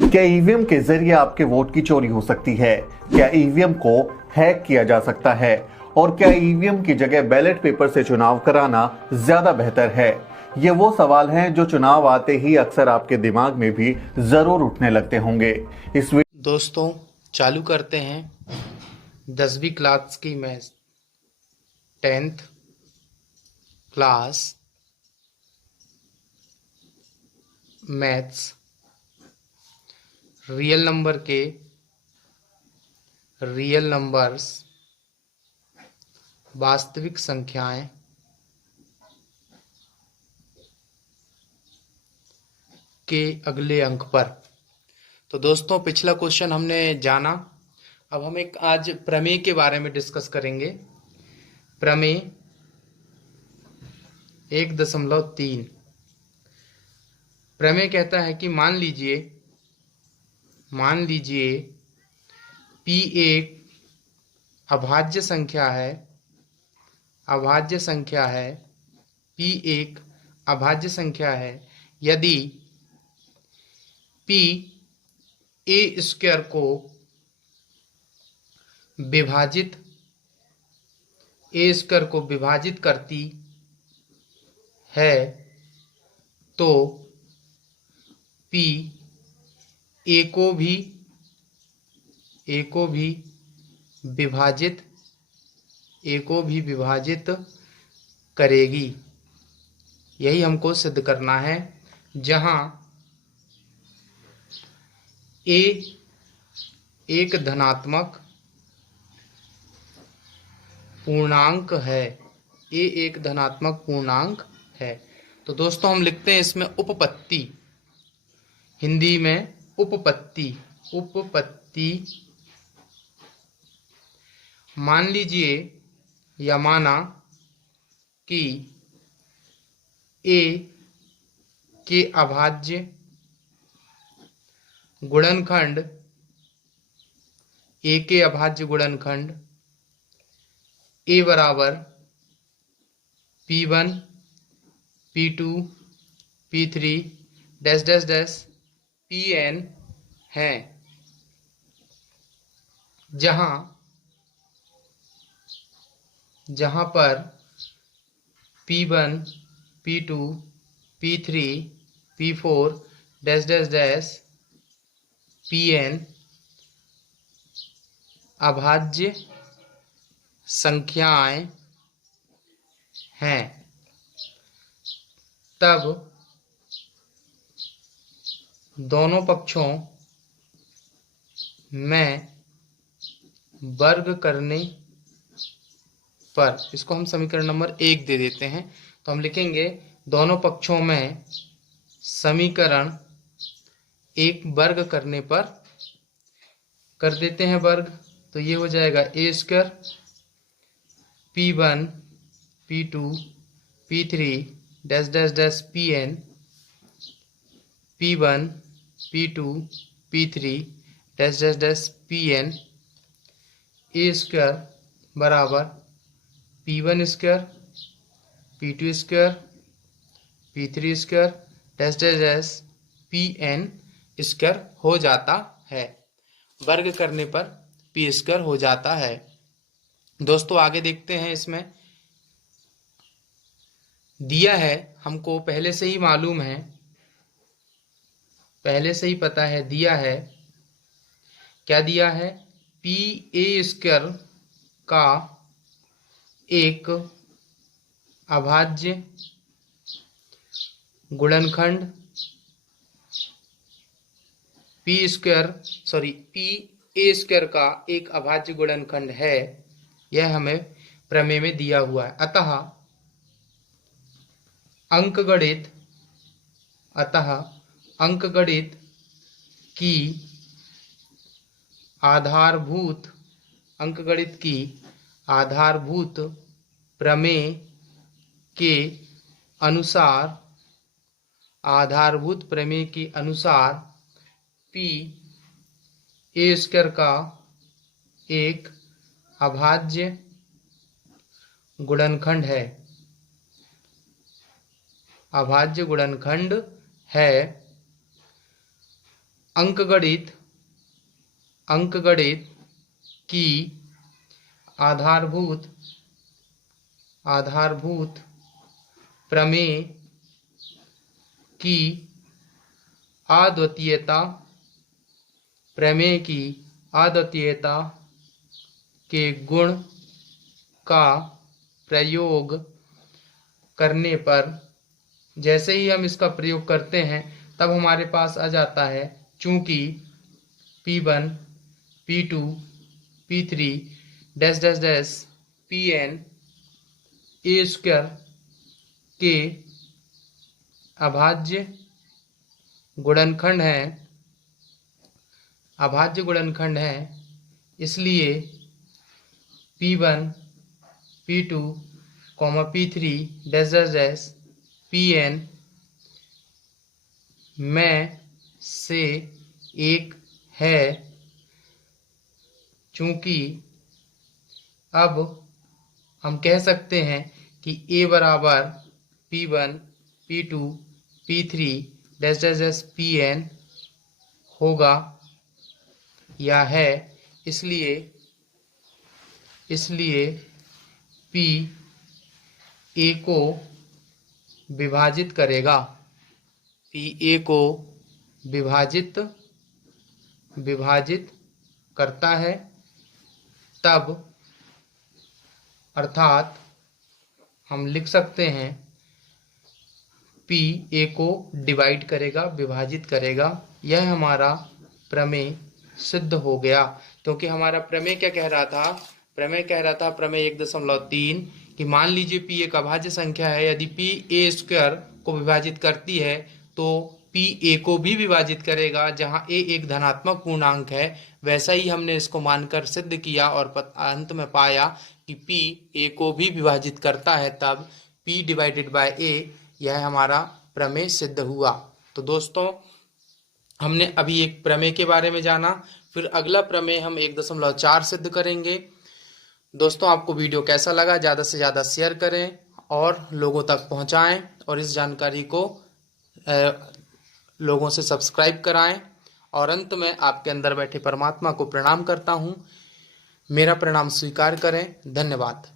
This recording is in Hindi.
क्या ईवीएम के जरिए आपके वोट की चोरी हो सकती है? क्या ईवीएम को हैक किया जा सकता है? और क्या ईवीएम की जगह बैलेट पेपर से चुनाव कराना ज्यादा बेहतर है? ये वो सवाल हैं जो चुनाव आते ही अक्सर आपके दिमाग में भी जरूर उठने लगते होंगे। इस दोस्तों, चालू करते हैं 10वीं क्लास की math 10th class maths real number के रियल नंबर्स वास्तविक संख्याएं के अगले अंक पर। तो दोस्तों, पिछला क्वेश्चन हमने जाना। अब हम एक आज प्रमेय के बारे में डिस्कस करेंगे। प्रमेय 1.3 प्रमेय कहता है कि मान लीजिए P एक अभाज्य संख्या है। P एक अभाज्य संख्या है यदि P a स्क्वायर को विभाजित करती है तो P a को भी विभाजित करेगी। यही हमको सिद्ध करना है। जहां a एक धनात्मक पूर्णांक है। तो दोस्तों, हम लिखते हैं इसमें उपपत्ति, हिंदी में उपपत्ति। मान लीजिए या माना कि a के अभाज्य गुणनखंड a बराबर P1 P2 P3 dash dash dash Pn है। जहां पर P1 P2 P3 P4 dash dash dash Pn अभाज्य संख्याएं हैं, तब दोनों पक्षों में वर्ग करने पर, इसको हम समीकरण नंबर 1 दे देते हैं। तो हम लिखेंगे दोनों पक्षों में समीकरण 1 वर्ग करने पर कर देते हैं वर्ग। तो ये हो जाएगा a square P1 P2 P3 dash dash dash Pn P1 P2 P3 dash dash dash Pn a square बराबर P1 square P2 square P3 square dash dash dash Pn square हो जाता है। वर्ग करने पर P स्क्वायर हो जाता है। दोस्तों, आगे देखते हैं। इसमें दिया है, हमको पहले से ही मालूम है, पहले से ही पता है। दिया है, क्या दिया है? P a स्क्वायर का एक अभाज्य गुणनखंड P a स्क्वायर का एक अभाज्य गुणनखंड है। यह हमें प्रमेय में दिया हुआ है। अतः अंकगणित की आधारभूत प्रमेय के अनुसार P a स्क्वायर का एक अभाज्य गुणनखंड है। अंकगणित की आधारभूत प्रमेय की अद्वितीयता के गुण का प्रयोग करने पर, जैसे ही हम इसका प्रयोग करते हैं तब हमारे पास आ जाता है, चूंकि P1 P2 P3 dash dash dash Pn ए स्क्वायर के अभाज्य गुणनखंड हैं, इसलिए P1 P2 P3 dash dash dash Pn में से एक है। चूंकि अब हम कह सकते हैं कि A बराबर P1 P2 P3 dash dash dash Pn होगा या है, इसलिए P A को विभाजित करेगा, P A को विभाजित करता है, तब अर्थात हम लिख सकते हैं P A को डिवाइड करेगा, विभाजित करेगा। यह हमारा प्रमेय सिद्ध हो गया, क्योंकि हमारा प्रमेय क्या कह रहा था? प्रमेय 1.3 कि मान लीजिए P एक अभाज्य संख्या है, यदि P A स्क्वायर को विभाजित करती है तो P A को भी विभाजित करेगा। जहां A एक धनात्मक पूर्णांक है, वैसा ही हमने इसको मानकर सिद्ध किया और अंत में पाया कि P A को भी विभाजित करता है, तब P डिवाइडेड बाय A, यह हमारा प्रमेय सिद्ध हुआ। तो दोस्तों, हमने अभी एक प्रमेय के बारे में जाना, फिर अगला प्रमेय हम 1.4 सिद्ध करेंगे। दोस्तों, आपको वीडियो कैसा लगा? ज़्यादा से ज़्यादा शेयर करें और लोगों तक पहुंचाएं, और इस जानकारी को लोगों से सब्सक्राइब कराएं। और अंत में आपके अंदर बैठे परमात्मा को प्रणाम करता हूं। मेरा प्रणाम स्वीकार करें। धन्यवाद।